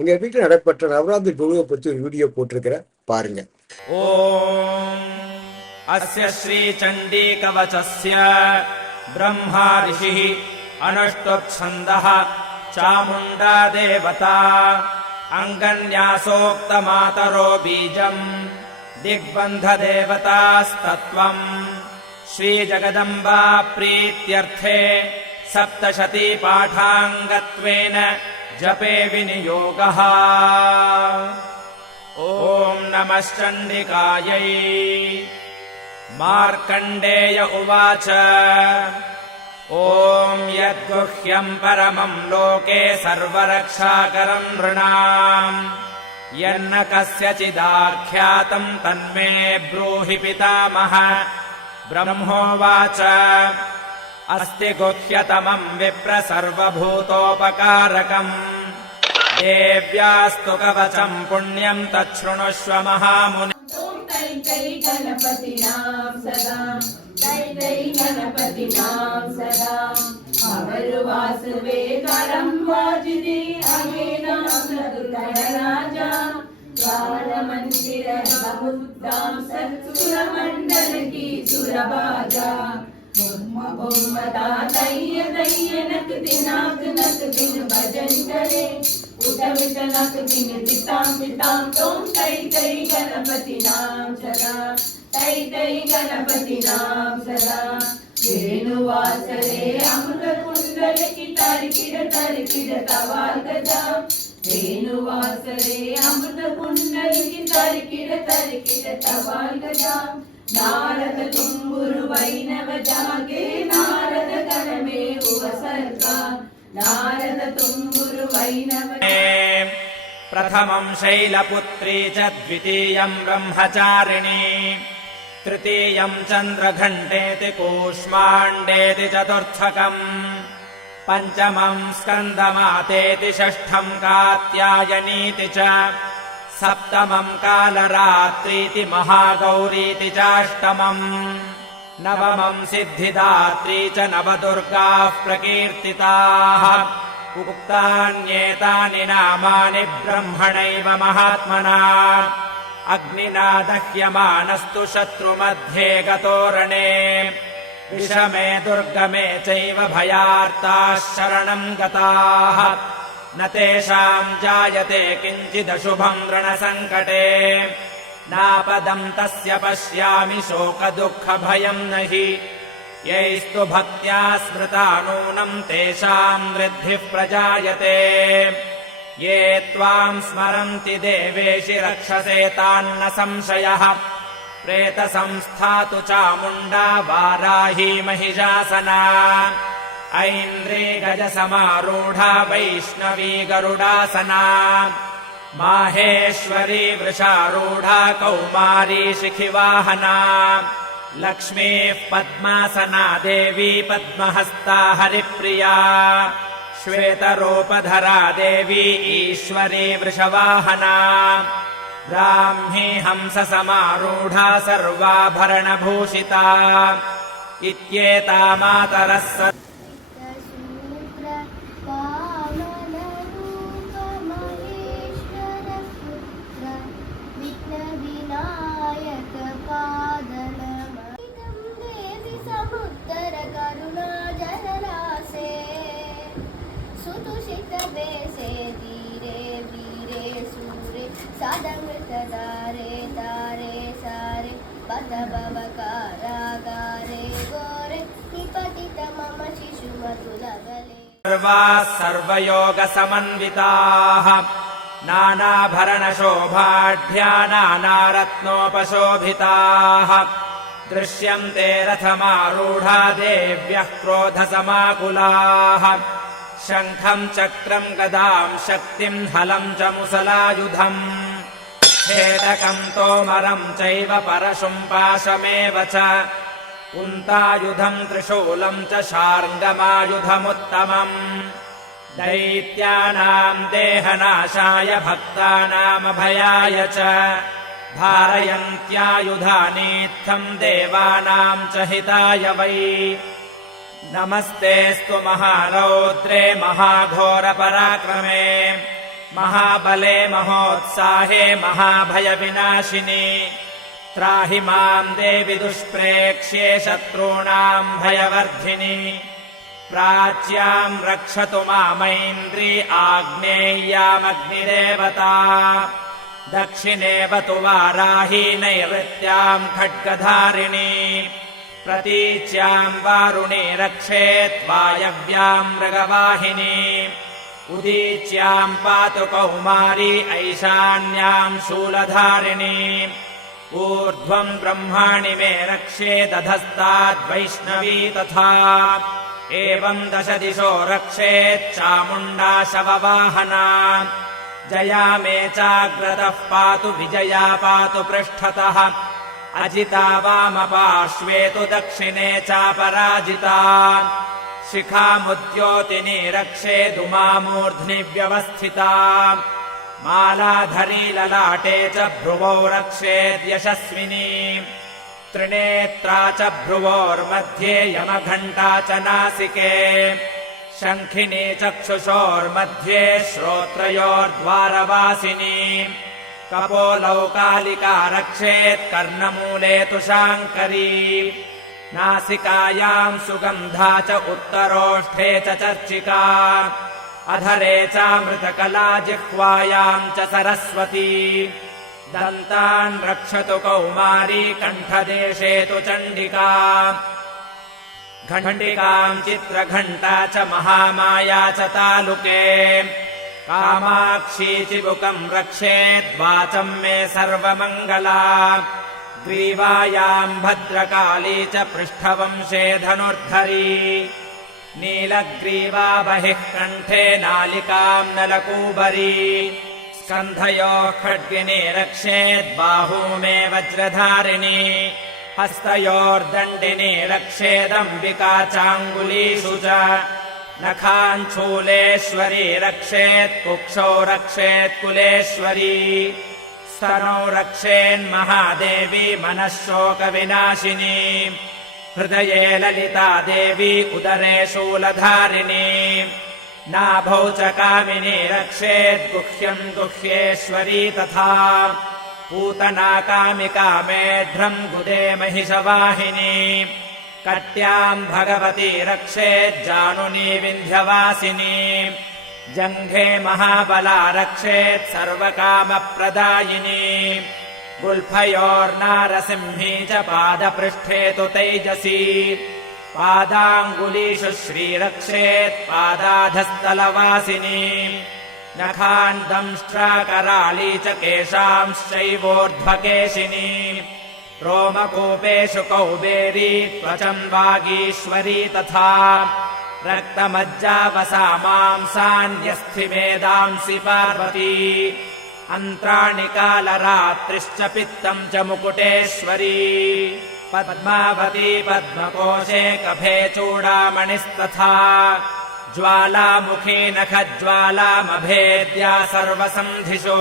எங்க வீட்டில் நடைபெற்ற நவராத்திரி குழுவை பற்றி ஒரு வீடியோ போட்டிருக்கிறேன், பாருங்க. ஓம் அஸ்ய ஸ்ரீ சண்டி கவசஸ்ய பிரம்மா ரிஷிः அனுஷ்டுப்छन्दः சாமுண்டா தேவதா அங்கன்யாசோக்த மாதரோ பீஜம் திக்பந்த தேவதாஸ்தத்வம் ஸ்ரீ ஜகதம்பா प्रीत्यर्थे सप्तशती पाठाङ्गत्वेन जपे विनियोगः। ॐ नमश्चण्डिकायै। मार्कण्डेय उवाच ॐ यद्गुह्यम् परमम् लोके सर्वरक्षाकरम् नृणाम् यन्न कस्यचिदाख्यातम् तन्मे ब्रूहि पितामह। ब्रह्मोवाच अस्ति गुह्यतमम् विप्र सर्वभूतोपकारकम् देव्यास्तु कवचम् पुण्यम् तच्छृणुष्व महामुनि। तै तै गणपतिनां सदा तै तै गणपतिनां सदा अवरुवासुवेकरं वाजिनि अगेनासदुर्गणराजा प्राणमन्दिरमुद्दां सत्सुरमण्डलकी सुरबाजा तय्य तय्य नक दिनाक नक दिन भजन करे उठ विट नक दिन पिताम पिताम तोम तै तै गणपति नाम सदा तै तै गणपति नाम सदा वेणुवासरे अमृत कुंडल की तरकिड़ तवाल गजा वेणुवासरे अमृत कुंडल की तरकिड़ तवाल गजा नारद तुम्बुरु वैनव जागे नारद कर में उपसर्गा नारद तुम्बुरु वैनव। प्रथमम् शैलपुत्री च द्वितीयम् ब्रह्मचारिणी तृतीयम् चन्द्रघण्टेति कूष्माण्डेति चतुर्थकम् पञ्चमम् स्कन्दमातेति षष्ठम् कात्यायनीति च सप्तमम् कालरात्रीति महागौरीति चाष्टमम् नवमम् सिद्धिदात्री च नवदुर्गाः प्रकीर्तिताः उक्तान्येतानि नामानि ब्रह्मणैव महात्मना अग्निना दह्यमानस्तु शत्रुमध्ये गतोरणे विषमे दुर्गमे चैव भयार्ताः शरणम् गताः न तेषाम् जायते किञ्चिदशुभम् ऋणसङ्कटे नापदम् तस्य पश्यामि शोकदुःखभयम् न हि यैस्तु भक्त्या स्मृता नूनम् तेषाम् वृद्धिः प्रजायते ये त्वाम् स्मरन्ति देवेशि रक्षसे तान्न संशयः प्रेतसंस्था तु चामुण्डा वाराही महिषासना ऐन्द्री गजसमारूढा वैष्णवी गरुडासना माहेश्वरी वृषारूढा कौमारी शिखिवाहना लक्ष्मीः पद्मासना देवी पद्महस्ता हरिप्रिया श्वेतरूपधरा देवी ईश्वरी वृषवाहना ब्राह्मी हंससमारूढा सर्वाभरणभूषिता इत्येता मातरः सारे तारे सारे पद भवकारागारे गोरे निपतित मम शिशुमतुलबले। सर्वाः सर्वयोगसमन्विताः नानाभरणशोभाढ्या नानारत्नोपशोभिताः दृश्यन्ते रथमारूढा देव्यः क्रोधसमाकुलाः शङ्खम् चक्रम् गदाम् शक्तिम् हलम् च मुसलायुधम् छेदकम् तोमरम् चैव परशुम् पाशमेव च कुन्तायुधम् त्रिशूलम् च शार्ङ्गमायुधमुत्तमम् दैत्यानाम् देहनाशाय भक्तानामभयाय च धारयन्त्यायुधानीत्थम् देवानाम् च हिताय वै नमस्तेऽस्तु महारौद्रे महाघोरपराक्रमे महाबले महोत्साहे महाभयविनाशिनि त्राहि माम् देवि दुष्प्रेक्ष्ये शत्रूणाम् भयवर्धिनि प्राच्याम् रक्षतु मामैन्द्री आग्नेय्यामग्निदेवता दक्षिणेव तु वाराही नैऋत्याम् खड्गधारिणी प्रतीच्याम् वारुणी रक्षेत् वायव्याम् मृगवाहिनी उदीच्याम् पातु कौमारी ऐशान्याम् शूलधारिणी ऊर्ध्वम् ब्रह्माणि मे रक्षेत् अधस्ताद्वैष्णवी तथा एवम् 10 दिशो रक्षेत् चामुण्डा शववाहना जया मे चाग्रतः पातु विजया पातु पृष्ठतः अजिता वामपार्श्वे तु दक्षिणे चापराजिता शिखामुद्योतिनी रक्षेदुमामूर्ध्नि व्यवस्थिता मालाधरी ललाटे च भ्रुवौ रक्षेद्यशस्विनी त्रिनेत्रा च भ्रुवोर्मध्ये यमघण्टा च नासिके शङ्खिनी चक्षुषोर्मध्ये श्रोत्रयोर्द्वारवासिनी कपोलौ कालिका रक्षेत् कर्णमूले तु शाङ्करी नासिकायाम् सुगन्धा च उत्तरोष्ठे च चर्चिका अधरे चामृतकला जिह्वायाम् च सरस्वती दन्तान् रक्षतु कौमारी कण्ठदेशे तु चण्डिका घण्टिकाम् चित्रघण्टा च महामाया च तालुके कामाक्षी चिबुकम् रक्षेद्वाचम् मे सर्वमङ्गला ग्रीवायाम् भद्रकाली च पृष्ठवंशे धनुर्धरी नीलग्रीवा बहिः कण्ठे नालिकाम् नलकूबरी स्कन्धयोः खड्गिनी रक्षेद्बाहू मे वज्रधारिणी हस्तयोर्दण्डिनी रक्षेदम्बिका चाङ्गुलीषु च नखाञ्छूलेश्वरी रक्षेत् कुक्षौ रक्षेत् कुलेश्वरी स्तनौ रक्षेन्महादेवी मनः शोकविनाशिनी हृदये ललिता देवी उदरे शूलधारिणी नाभौ च कामिनी रक्षेत् गुह्यम् गुह्येश्वरी तथा पूतना कामिका मेढ्रम् गुदे महिषवाहिनी कट्याम् भगवती रक्षेज्जानुनी विन्ध्यवासिनी जङ्घे महाबला रक्षेत् सर्वकामप्रदायिनी गुल्फयोर्नारसिंही च पादपृष्ठे तु तैजसी पादाङ्गुलीषु श्रीरक्षेत् पादाधस्तलवासिनी नखान् दंष्ट्राकराली च केशांश्चैवोर्ध्वकेशिनी रोमकूपेषु कौबेरी त्वचम् वागीश्वरी तथा रक्तमज्जावसा मांसान्यस्थिमेदांसि पार्वती अन्त्राणि कालरात्रिश्च पित्तम् च मुकुटेश्वरी पद्मावती पद्मकोशे कफे चूडामणिस्तथा ज्वालामुखी नखज्वालामभेद्या सर्वसन्धिषु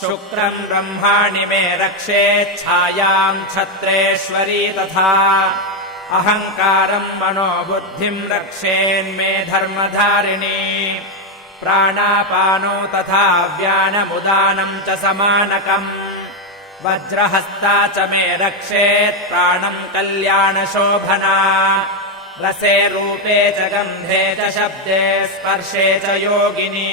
शुक्रम् ब्रह्माणि मे रक्षेच्छायाम् छत्रेश्वरी तथा अहङ्कारम् मनोबुद्धिम् रक्षेन्मे धर्मधारिणी प्राणापानो तथा व्यानमुदानम् च समानकम् वज्रहस्ता च मे रक्षेत् प्राणम् कल्याणशोभना रसे रूपे च गन्धे च शब्दे स्पर्शे च योगिनी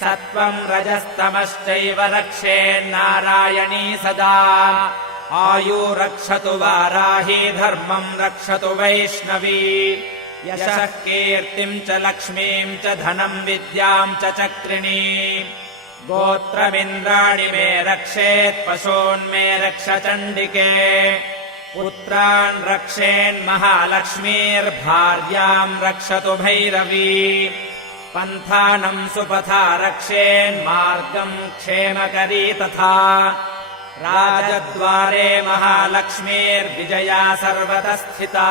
सत्त्वम् रजस्तमश्चैव रक्षेन्नारायणी सदा आयु रक्षतु वाराही धर्मम् रक्षतु वैष्णवी यशः कीर्तिम् च लक्ष्मीम् च धनम् विद्याम् च चक्रिणी गोत्रमिन्द्राणि मे रक्षेत् पशून्मे रक्ष चण्डिके पुत्रान् रक्षेन्महालक्ष्मीर्भार्याम् रक्षतु भैरवी पन्थानम् सुपथा रक्षेन्मार्गम् क्षेमकरी तथा राजद्वारे महालक्ष्मीर्विजया सर्वतः स्थिता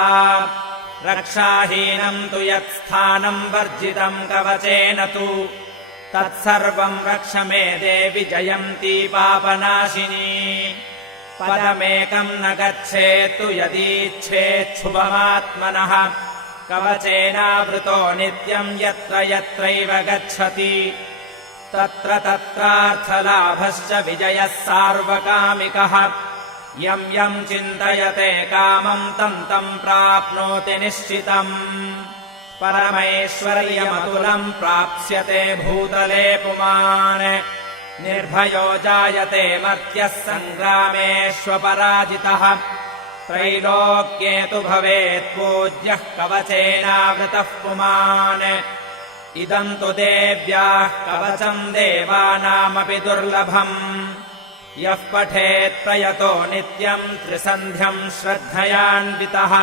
रक्षाहीनम् तु यत्स्थानम् वर्जितम् कवचेन तु तत्सर्वम् रक्ष मे देवि जयन्ती पापनाशिनी पदमेकम् न गच्छेत्तु यदीच्छेच्छुभमात्मनः कवचेनावृतो नित्यम् यत्र यत्रैव गच्छति तत्र तत्रार्थलाभश्च विजयः सार्वकामिकः यं यं चिन्तयते कामं तं तं प्राप्नोति निश्चितम् परमैश्वर्यमतुलं प्राप्स्यते भूतले पुमान् निर्भयो जायते मर्त्यः सङ्ग्रामेष्वपराजितः त्रैलोक्ये तु भवेत् पूज्यः कवचेनावृतः पुमान् इदं तु देव्याः कवचम् देवानामपि दुर्लभम् यः पठेत् प्रयतो नित्यम् त्रिसन्ध्यम् श्रद्धयान्वितः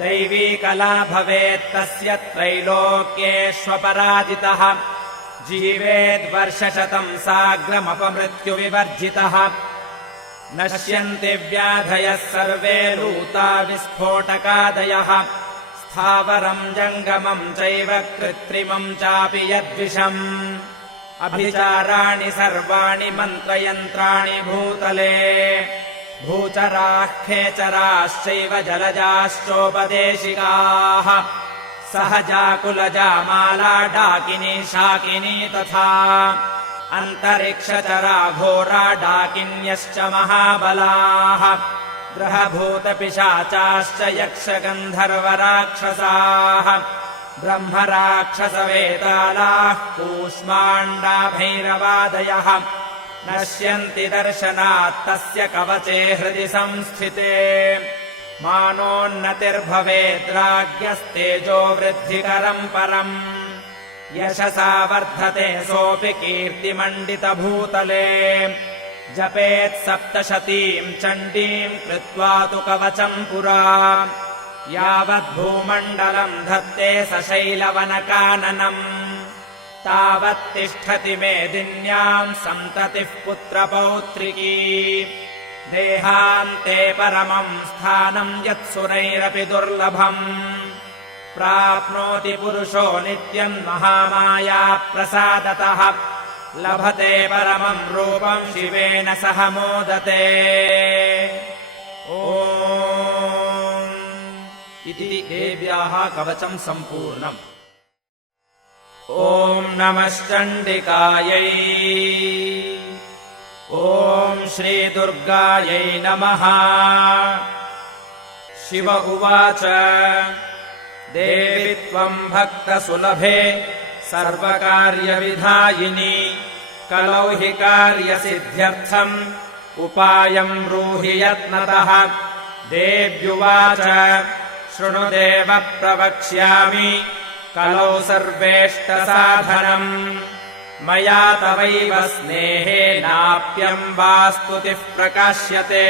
दैवी कला भवेत् तस्य त्रैलोक्येष्वपराजितः जीवेद्वर्षशतम् साग्रमपमृत्युविवर्जितः नश्यन्ति व्याधयः सर्वे लूता विस्फोटकादयः स्थावरम् जङ्गमम् चैव कृत्रिमम् चापि यद्विषम् अभिचाराणि सर्वाणि मन्त्रयन्त्राणि भूतले भूचराः खेचराश्चैव जलजाश्चोपदेशिकाः सहजाकुलजा माला डाकिनी शाकिनी तथा अन्तरिक्षचरा घोरा डाकिन्यश्च महाबलाः ग्रहभूतपिशाचाश्च यक्षगन्धर्वराक्षसाः ब्रह्मराक्षसवेतालाः कूष्माण्डाभैरवादयः नश्यन्ति दर्शनात् तस्य कवचे हृदि संस्थिते मानोन्नतिर्भवेद्राज्ञस्तेजो वृद्धिकरम् परम् यशसा वर्धते सोऽपि कीर्तिमण्डितभूतले जपेत् सप्तशतीम् चण्डीम् कृत्वा तु कवचम् पुरा यावद्भूमण्डलम् धत्ते सशैलवनकाननम् तावत्तिष्ठति मेदिन्याम् सन्ततिः पुत्रपौत्रिकी देहान्ते परमम् स्थानम् यत्सुरैरपि दुर्लभम् प्राप्नोति पुरुषो नित्यम् महामाया प्रसादतः लभते परमम् रूपम् शिवेन सह मोदते ॐ इति देव्याः कवचम् सम्पूर्णम् ॐ नमश्चण्डिकायै ॐ श्रीदुर्गायै नमः शिव उवाच देवि त्वम् भक्तसुलभे सर्वकार्यविधायिनी कलौ हि कार्यसिद्ध्यर्थम् उपायम् ब्रूहि यत्नतः देव्युवाच शृणु देव प्रवक्ष्यामि कलौ सर्वेष्टसाधनम् मया तवैव स्नेहेनाप्यम् वा स्तुतिः प्रकाश्यते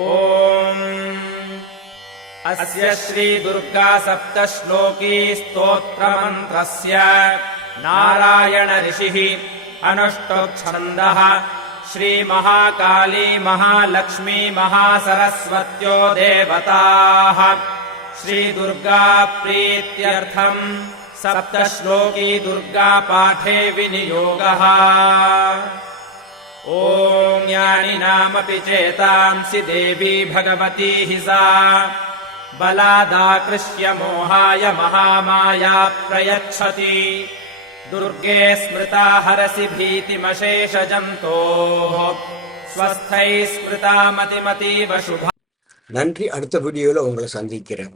ॐ अस्य श्रीदुर्गा सप्तश्लोकी स्तोत्रमन्त्रस्य नारायण ऋषिः अनुष्टुप्छन्दः श्रीमहाकाली महालक्ष्मी महासरस्वत्यो देवताः श्रीदुर्गा प्रीत्यर्थम् सप्तश्लोकी दुर्गापाठे विनियोगः ॐ ज्ञानिनामपि चेतांसि देवी भगवती हि सा बलादाकृष्य मोहाय महामाया प्रयच्छति दुर्गे स्मृता हरसि भीतिमशेषजन्तोः स्वस्थैः स्मृता मतिमतीव शुभा நன்றி. அடுத்த வீடியோல உங்களை சந்திக்கிறேன்.